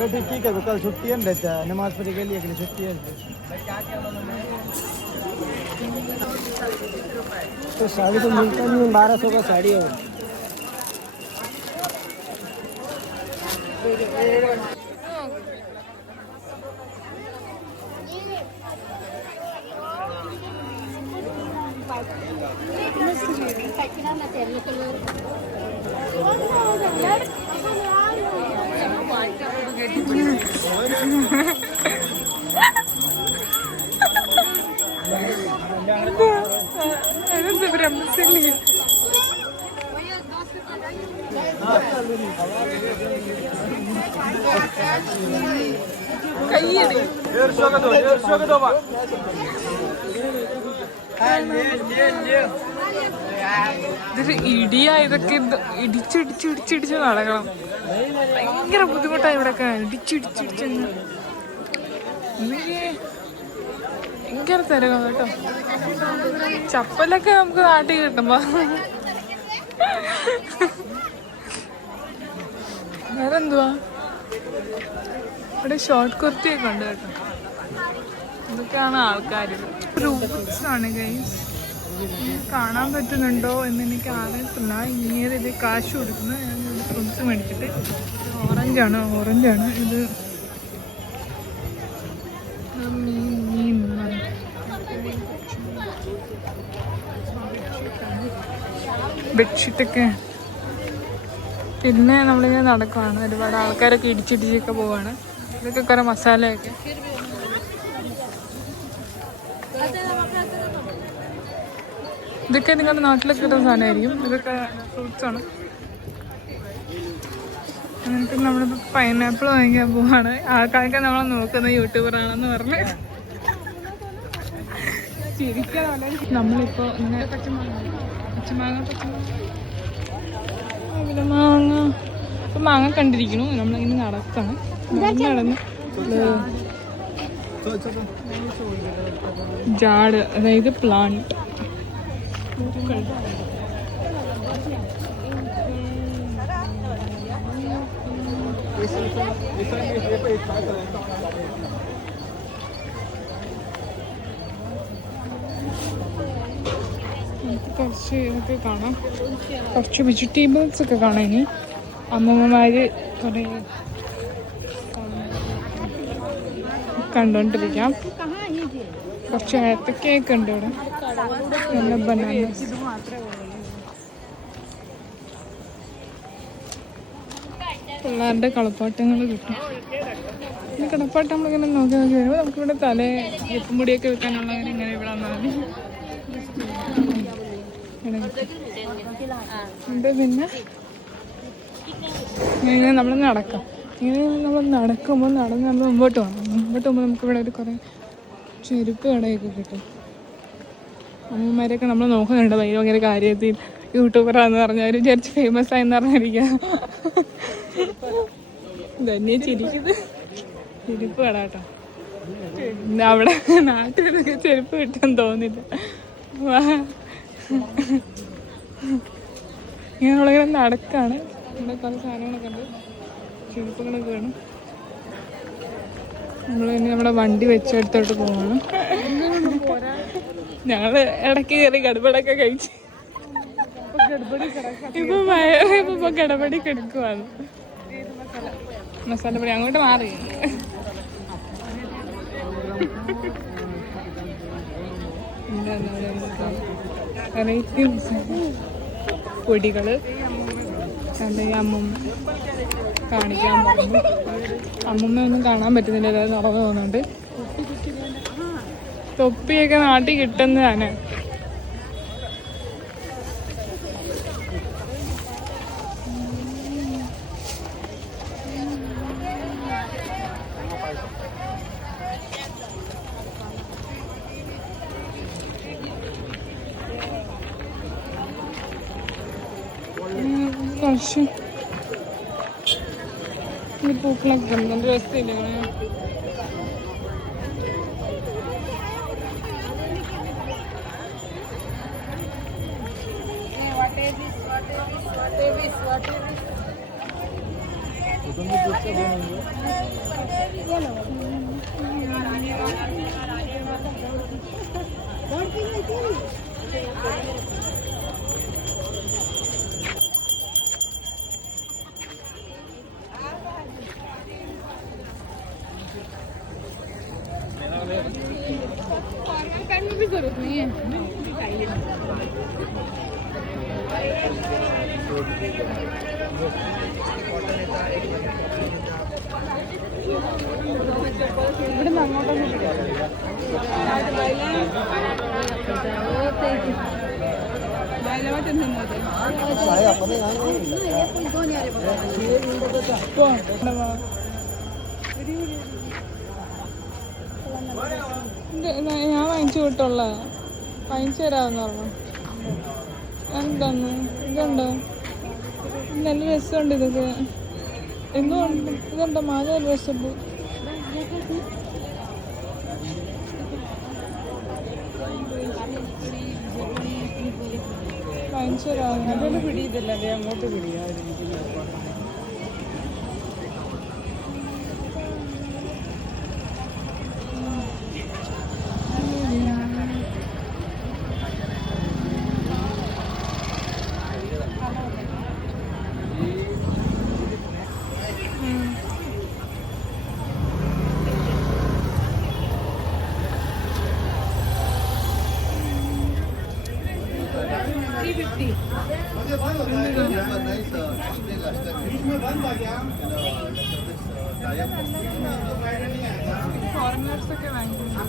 बेटी ठीक है, तो कल छुट्टी है ना, नमाज पढ़ी के लिए छुट्टी है। तो साड़ी तो मिलता नहीं है, 1200 का साड़ी है। ബ്രഹ്മസലി കയ്യടി ഇതൊരു ഇടിയാ. ഇതൊക്കെ ഇടിച്ചിടിച്ചിടിച്ചിടിച്ച് നടക്കണം. ഭയങ്കര ബുദ്ധിമുട്ടാണ് ഇവിടെയൊക്കെ. ഇടിച്ചിടിച്ചിടിച്ച് ഭയങ്കര തിരകാ കേട്ടോ. ചപ്പലൊക്കെ നമുക്ക് നാട്ടിൽ കിട്ടുമ്പോ വേറെന്തുവാ ഇവിടെ ഷോർട്ട് കുർത്തിയൊക്കെ ഉണ്ട് കേട്ടോ. ഇതൊക്കെയാണ് ആൾക്കാർ. ഫ്രൂട്ട്സ് ആണ് ഗൈസ്. കാണാൻ പറ്റുന്നുണ്ടോ എന്ന് എനിക്ക് അറിയത്തില്ല. ഇങ്ങനെ ഇത് കാശ് കൊടുക്കുന്നത്. ഞാൻ ഫ്രൂട്ട്സ് മേടിച്ചിട്ട് ഓറഞ്ചാണ് ഇത്. മീൻ ബെഡ്ഷീറ്റൊക്കെ. പിന്നെ നമ്മളിങ്ങനെ നടക്കുവാണ്. ഒരുപാട് ആൾക്കാരൊക്കെ ഇടിച്ചിടിച്ചൊക്കെ പോവാണ്. ഇതൊക്കെ കുറെ മസാലയൊക്കെ. ഇതൊക്കെ നിങ്ങളുടെ നാട്ടിലൊക്കെ കിട്ടുന്ന സാധനമായിരിക്കും. ഇതൊക്കെ ഫ്രൂട്ട്സാണ്. എന്നിട്ട് നമ്മളിപ്പോൾ പൈനാപ്പിൾ വാങ്ങിക്കാൻ പോവാണ്. ആൾക്കാരൊക്കെ നമ്മളെ നോക്കുന്ന യൂട്യൂബറാണെന്ന് പറഞ്ഞ് ചിരിക്കാനല്ല. നമ്മളിപ്പോൾ ഇങ്ങനെ പച്ചമാങ്ങ ഇപ്പം മാങ്ങ കണ്ടിരിക്കണു. നമ്മളിങ്ങനെ നടക്കണം. നടന്ന് ജാട്, അതായത് പ്ലാന്റ്. കുറച്ച് ഇതൊക്കെ കാണാം. കുറച്ച് വെജിറ്റബിൾസ് ഒക്കെ കാണാം. ഇനി അമ്മമ്മമാര് കുറേ കണ്ടോണ്ടിരിക്കാം. കുറച്ച് ഏത്തക്കയൊക്കെ ഉണ്ട് ഇവിടെ. നല്ല ബനാനസ്. പിള്ളേരുടെ കളിപ്പാട്ടങ്ങൾ കിട്ടും. ഈ കളിപ്പാട്ടം നമ്മളിങ്ങനെ നോക്കി വരുമ്പോൾ നമുക്കിവിടെ എപ്പും മുടിയൊക്കെ വെക്കാനുള്ളവർ ഇങ്ങനെ ഇവിടെ വന്നാൽ മതി. പിന്നെ ഇങ്ങനെ നമ്മൾ നടക്കാം. ഇങ്ങനെ നമ്മൾ നടക്കുമ്പോൾ നടന്ന് നമ്മൾ മുമ്പോട്ട് പോകുമ്പോൾ നമുക്കിവിടെ ഒരു കുറേ ചെരുപ്പ് കടയൊക്കെ കിട്ടും. അമ്മമാരെയൊക്കെ നമ്മൾ നോക്കുന്നുണ്ട്. ഭയങ്കര കാര്യത്തിൽ യൂട്യൂബറാന്ന് പറഞ്ഞവർ വിചാരിച്ച് ഫേമസ് ആയെന്ന് പറഞ്ഞിരിക്കുക. തന്നെ ചിരിക്കുന്നത് ചെരുപ്പ് കട കേട്ടോ. അവിടെ നാട്ടിലൊക്കെ ചെരുപ്പ് കിട്ടാൻ തോന്നില്ല. ഇങ്ങനെയുള്ളങ്ങനെ നടക്കാണ്. ഇവിടെ കുറേ സാധനങ്ങളൊക്കെ ഉണ്ട്. ചെരുപ്പുകളൊക്കെ വേണം. നമ്മളിനി നമ്മുടെ വണ്ടി വെച്ചെടുത്തോട്ട് പോവാണ്. ഞങ്ങള് ഇടയ്ക്ക് കയറി ഗഡബടൊക്കെ കഴിച്ച് ഇപ്പൊ ഗഡബടി കിടക്കുവാണ്. മസാലപ്പൊടി അങ്ങോട്ട് മാറി. വെറൈറ്റി പൊടികള് അല്ലെങ്കിൽ അമ്മൂമ്മ കാണിക്കാൻ പറഞ്ഞു. അമ്മൂമ്മ ഒന്നും കാണാൻ പറ്റുന്നില്ല. അതായത് നടന്നു പോകുന്നുണ്ട്. തൊപ്പിയൊക്കെ നാട്ടിൽ കിട്ടുന്നതാണ്. കുറച്ച് പൂക്കളൊക്കെ ഉണ്ട്. നല്ല രസമില്ല. What is this? काढणं बी जरूरत नाहीये. ഇവിടെ അങ്ങോട്ടൊന്നും ഞാൻ വാങ്ങിച്ചു വിട്ടുള്ള വാങ്ങിച്ചു തരാമെന്ന് പറഞ്ഞു. എന്താന്ന് ഇതുണ്ടോ? നല്ല രസമുണ്ട് ഇതൊക്കെ. എന്തുകൊണ്ട് ഇതുണ്ടോ? മാല രസമുണ്ട്. വാങ്ങിച്ചു തരാമെന്ന് അതൊന്നും പിടിയില്ല, അതെ അങ്ങോട്ട് പിടിയാ. ഫോറിനേഴ്സ് ഒക്കെ വാങ്ങിക്കുന്നു.